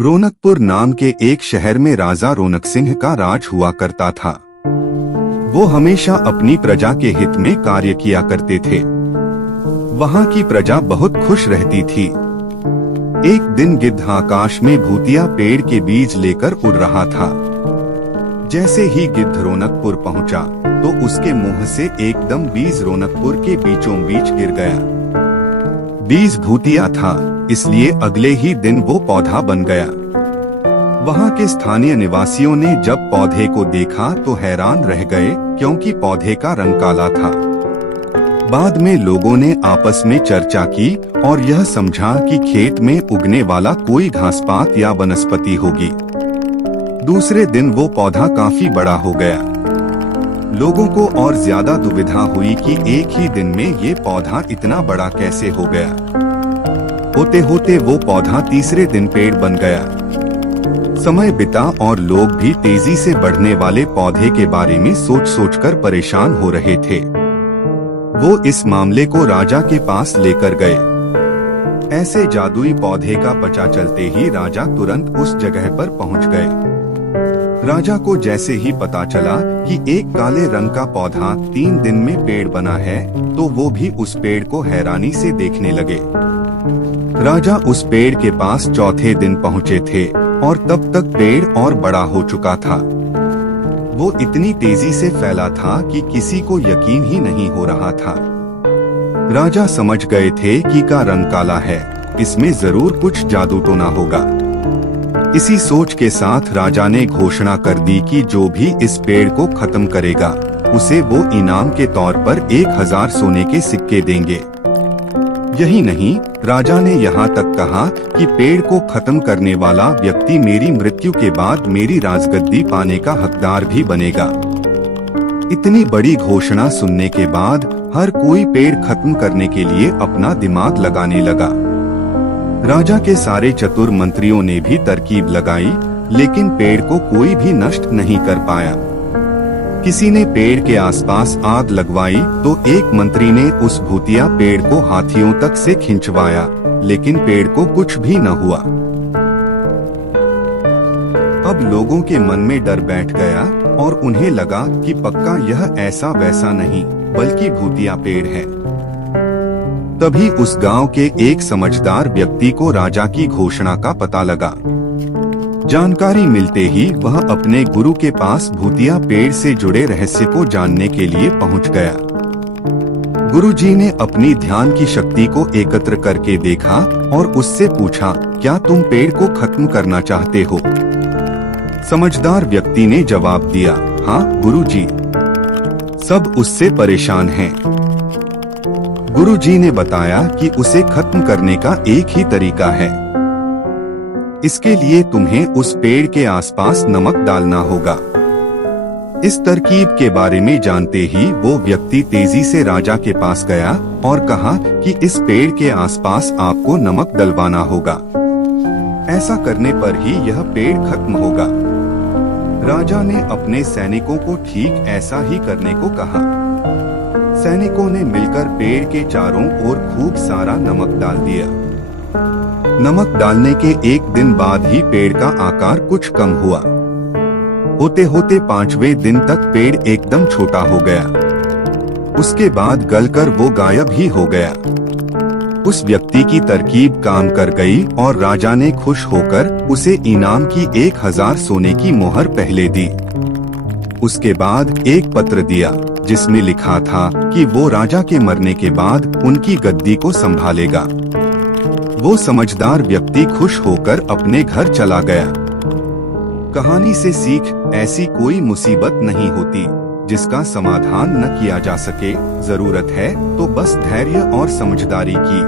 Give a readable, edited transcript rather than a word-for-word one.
रौनकपुर नाम के एक शहर में राजा रौनक सिंह का राज हुआ करता था। वो हमेशा अपनी प्रजा के हित में कार्य किया करते थे। वहाँ की प्रजा बहुत खुश रहती थी। एक दिन गिद्ध आकाश में भूतिया पेड़ के बीज लेकर उड़ रहा था। जैसे ही गिद्ध रौनकपुर पहुँचा तो उसके मुंह से एकदम बीज रौनकपुर के बीचों बीच गिर गया। बीज भूतिया था, इसलिए अगले ही दिन वो पौधा बन गया। वहाँ के स्थानीय निवासियों ने जब पौधे को देखा तो हैरान रह गए, क्योंकि पौधे का रंग काला था। बाद में लोगों ने आपस में चर्चा की और यह समझा कि खेत में उगने वाला कोई घासपात या वनस्पति होगी। दूसरे दिन वो पौधा काफी बड़ा हो गया। लोगों को और ज्यादा दुविधा हुई कि एक ही दिन में ये पौधा इतना बड़ा कैसे हो गया। होते होते वो पौधा तीसरे दिन पेड़ बन गया। समय बिता और लोग भी तेजी से बढ़ने वाले पौधे के बारे में सोच सोचकर परेशान हो रहे थे। वो इस मामले को राजा के पास लेकर गए। ऐसे जादुई पौधे का पता चलते ही राजा तुरंत उस जगह पर पहुंच गए। राजा को जैसे ही पता चला कि एक काले रंग का पौधा 3 दिन में पेड़ बना है, तो वो भी उस पेड़ को हैरानी से देखने लगे। राजा उस पेड़ के पास चौथे दिन पहुँचे थे और तब तक पेड़ और बड़ा हो चुका था। वो इतनी तेजी से फैला था कि किसी को यकीन ही नहीं हो रहा था। राजा समझ गए थे कि का रंग काला है, इसमें जरूर कुछ जादू टोना होगा। इसी सोच के साथ राजा ने घोषणा कर दी कि जो भी इस पेड़ को खत्म करेगा, उसे वो इनाम के तौर पर 1000 सोने के सिक्के देंगे। यही नहीं, राजा ने यहाँ तक कहा कि पेड़ को खत्म करने वाला व्यक्ति मेरी मृत्यु के बाद मेरी राजगद्दी पाने का हकदार भी बनेगा। इतनी बड़ी घोषणा सुनने के बाद हर कोई पेड़ खत्म करने के लिए अपना दिमाग लगाने लगा। राजा के सारे चतुर मंत्रियों ने भी तरकीब लगाई, लेकिन पेड़ को कोई भी नष्ट नहीं कर पाया। किसी ने पेड़ के आसपास आग लगवाई तो एक मंत्री ने उस भूतिया पेड़ को हाथियों तक से खिंचवाया, लेकिन पेड़ को कुछ भी न हुआ। अब लोगों के मन में डर बैठ गया और उन्हें लगा कि पक्का यह ऐसा वैसा नहीं, बल्कि भूतिया पेड़ है। तभी उस गांव के एक समझदार व्यक्ति को राजा की घोषणा का पता लगा। जानकारी मिलते ही वह अपने गुरु के पास भूतिया पेड़ से जुड़े रहस्य को जानने के लिए पहुंच गया। गुरुजी ने अपनी ध्यान की शक्ति को एकत्र करके देखा और उससे पूछा, क्या तुम पेड़ को खत्म करना चाहते हो? समझदार व्यक्ति ने जवाब दिया, हाँ गुरुजी। सब उससे परेशान हैं। गुरुजी ने बताया कि उसे खत्म करने का एक ही तरीका है। इसके लिए तुम्हें उस पेड़ के आसपास नमक डालना होगा। इस तरकीब के बारे में जानते ही वो व्यक्ति तेजी से राजा के पास गया और कहा कि इस पेड़ के आसपास आपको नमक डलवाना होगा। ऐसा करने पर ही यह पेड़ खत्म होगा। राजा ने अपने सैनिकों को ठीक ऐसा ही करने को कहा। सैनिकों ने मिलकर पेड़ के चारों ओर खूब सारा नमक डाल दिया। नमक डालने के एक दिन बाद ही पेड़ का आकार कुछ कम हुआ। होते होते 5वें दिन तक पेड़ एकदम छोटा हो गया। उसके बाद गलकर वो गायब ही हो गया। उस व्यक्ति की तरकीब काम कर गई और राजा ने खुश होकर उसे इनाम की 1000 सोने की मोहर पहले दी। उसके बाद एक पत्र दिया जिसमें लिखा था कि वो राजा के मरने के बाद उनकी गद्दी को संभालेगा। वो समझदार व्यक्ति खुश होकर अपने घर चला गया। कहानी से सीख, ऐसी कोई मुसीबत नहीं होती जिसका समाधान न किया जा सके। जरूरत है तो बस धैर्य और समझदारी की।